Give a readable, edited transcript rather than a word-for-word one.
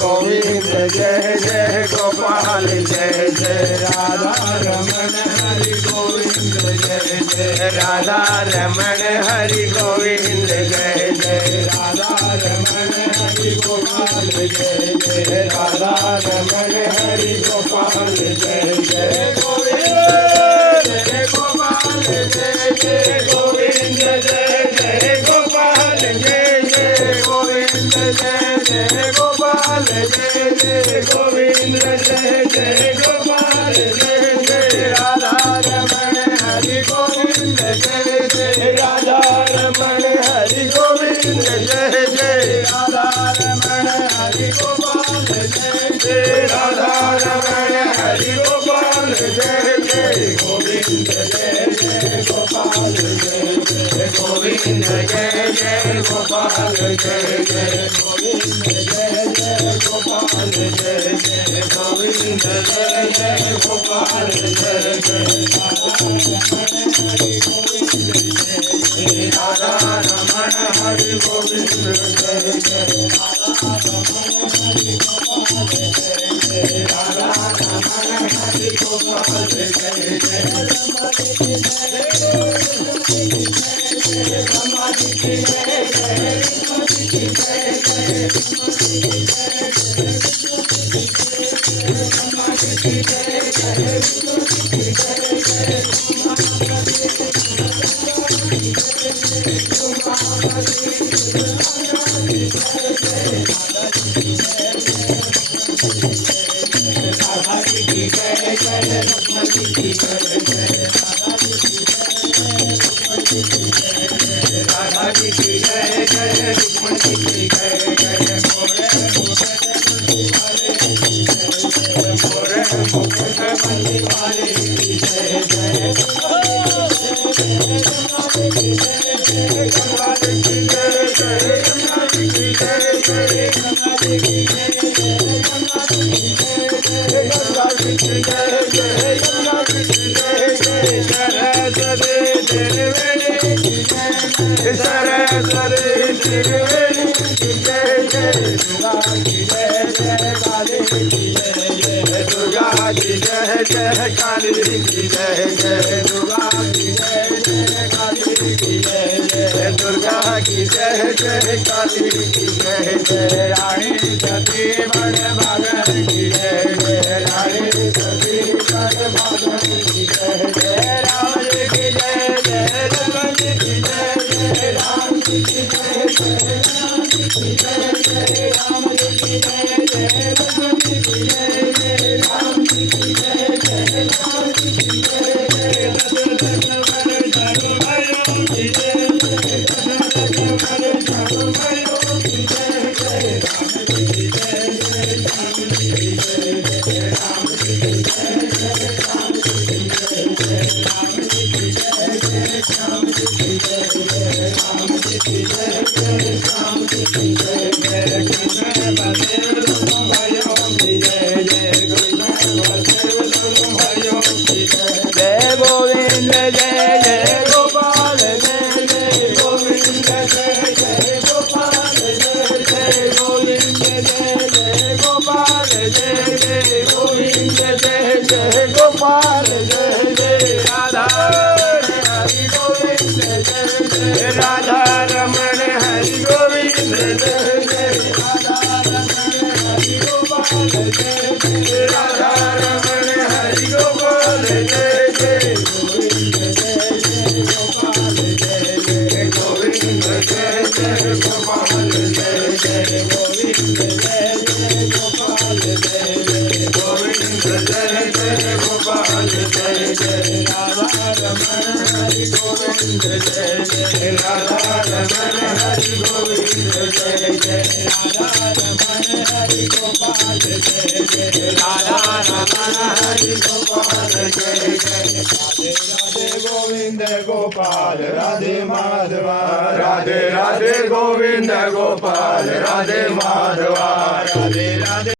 गोविंद जय जय गोपाल जय जय राधा रमण हरि गोविंद जय जय राधा रमण हरि गोविंद जय जय राधा रमण हरि गोपाल जय जय राधा रमण हरि गोपाल जय जय गोविंद जय गोपाल जय जय गोविंद जय जय गोपाल जय जय गोविंद जय जय गोपाल जय जय गोविंद जय जय गोपाल जय जय राधा रमण हरि गोविंद जय जय राधा रमण हरि गोविंद जय जय राधा रमण हरि गोपाल जय जय राधा रमण हरि गोपाल जय जय गोविंद जय जय गोपाल जय जय गोविंद जय जय गोपाल जय जय गोविंद जय जय गोपाल जय जय गोविंद जय जय गोपाल जय जय राधा रमण हरि गोविंद जय जय राधा रमण हरि गोपाल जय जय राधा रमण हरि गोपाल जय दुर्गा की जय जय काली की जय जय दुर्गा की जय जय काली की जय जय दुर्गा की जय जय काली की जय जय रानी सती बड़ भागन की जय जय रानी सती बड़ भागन की जय जय राम की जय जय लक्ष्मण की जय जय राम की जय जय राम की जय जय राम की जय जय लक्ष्मण की जय जय राम की जय जय राम की जय जय गोपाल जय जय राधा हरि गोविंद जय जय राधा रमण हरि गोविंद जय जय राधा रमण हरि गोपाल जय जय राधा रमण हरि गोपाल जय जय गोविंद जय जय गोपाल जय जय गोविंद जय जय गोपाल जय जय गोविंद जय जय गोपाल जय जय गोविंद जय जय गोपाल जय जय राधा रमण हरि गोविंद जय जय राधा रमण हरि गोविंद जय जय राधा रमण हरि गोपाल जय जय राधा रमण हरि गोपाल जय जय राधे राधे गोविंद गोपाल राधे माधवा राधे राधे गोविंद गोपाल राधे माधवा राधे राधे